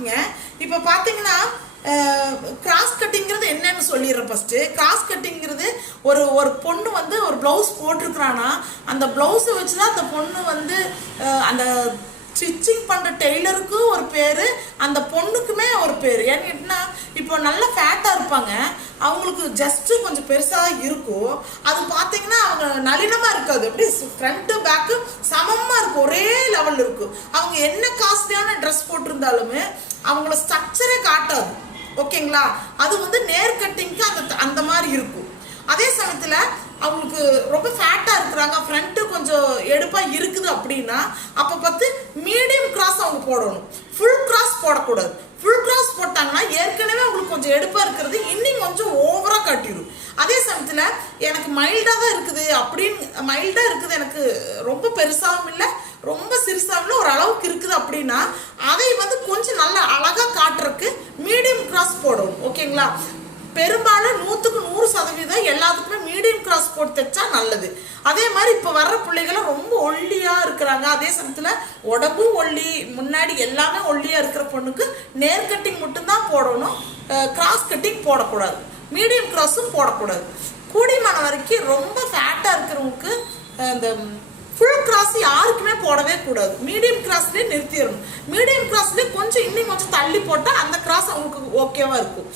பார்த்துக்குங்க. இப்போ பார்த்தீங்கன்னா கிராஸ் கட்டிங்கிறது என்னன்னு சொல்லிடுறேன். ஃபர்ஸ்ட் கிராஸ் கட்டிங்கிறது ஒரு ஒரு பொண்ணு வந்து ஒரு பிளவுஸ் போட்டிருக்கிறான்னா அந்த பிளவுஸை வச்சுதான் அந்த பொண்ணு வந்து அந்த ஸ்டிச்சிங் பண்ணுற டெய்லருக்கு ஒரு பேர், அந்த பொண்ணுக்குமே ஒரு பேர். ஏன்னா இப்போ நல்ல ஃபேட்டாக இருப்பாங்க, அவங்களுக்கு ஜஸ்ட்டு கொஞ்சம் பெருசாக இருக்கும். அது பார்த்தீங்கன்னா அவங்க நளினமாக இருக்காது, அப்படி ஃப்ரண்ட்டு பேக்கு சமமாக இருக்கும், ஒரே லெவலில் இருக்கும். அவங்க என்ன காஸ்ட்லியான ட்ரெஸ் போட்டிருந்தாலுமே அவங்கள ஸ்ட்ரக்சரே காட்டாது. ஓகேங்களா? அது வந்து நேர் கட்டிங்க்கு அந்த மாதிரி இருக்கும். அதே சமயத்தில் அவங்களுக்கு ரொம்ப ஃபேட்டாக இருக்கிறாங்க, ஃப்ரண்ட்டு கொஞ்சம் எடுப்பாக இருக்குது அப்படின்னா அப்போ பார்த்து மீடியம் கிராஸ் அவங்க போடணும், ஃபுல் கிராஸ் போடக்கூடாது. ஃபுல் கிராஸ் போட்டாங்கன்னா ஏற்கனவே அவங்களுக்கு கொஞ்சம் எடுப்பாக இருக்கிறது இன்னும் கொஞ்சம் ஓவராக காட்டிடும். அதே சமயத்தில் எனக்கு மைல்டாக தான் இருக்குது அப்படின்னு மைல்டாக இருக்குது, எனக்கு ரொம்ப பெருசாகவும் இல்லை ரொம்ப சிறுசாகவும் இல்லை, ஒரு அளவுக்கு இருக்குது அப்படின்னா அதை வந்து கொஞ்சம் நல்லா அழகாக காட்டுறதுக்கு மீடியம் கிராஸ் போடணும். ஓகேங்களா? பெரும்பாலும் 100% எல்லாத்துக்குமே மீடியம் கிராஸ் போட்டு தைச்சா நல்லது. அதே மாதிரி இப்போ வர்ற பிள்ளைகளும் ரொம்ப ஒல்லியாக இருக்கிறாங்க, அதே சமயத்தில் உடம்பும் ஒல்லி, முன்னாடி எல்லாமே ஒல்லியாக இருக்கிற பொண்ணுக்கு நேர் கட்டிங் மட்டும்தான் போடணும், கிராஸ் கட்டிங் போடக்கூடாது, மீடியம் கிராஸும் போடக்கூடாது. கூடிமான வரைக்கும் ரொம்ப ஃபேட்டாக இருக்கிறவங்களுக்கு இந்த ஃபுல் கிராஸ் யாருக்குமே போடவே கூடாது, மீடியம் கிராஸ்லேயே நிறுத்திடணும். மீடியம் கிராஸ்லேயே கொஞ்சம் இன்னும் கொஞ்சம் தள்ளி போட்டால் அந்த கிராஸ் அவங்களுக்கு ஓகேவா இருக்கும்.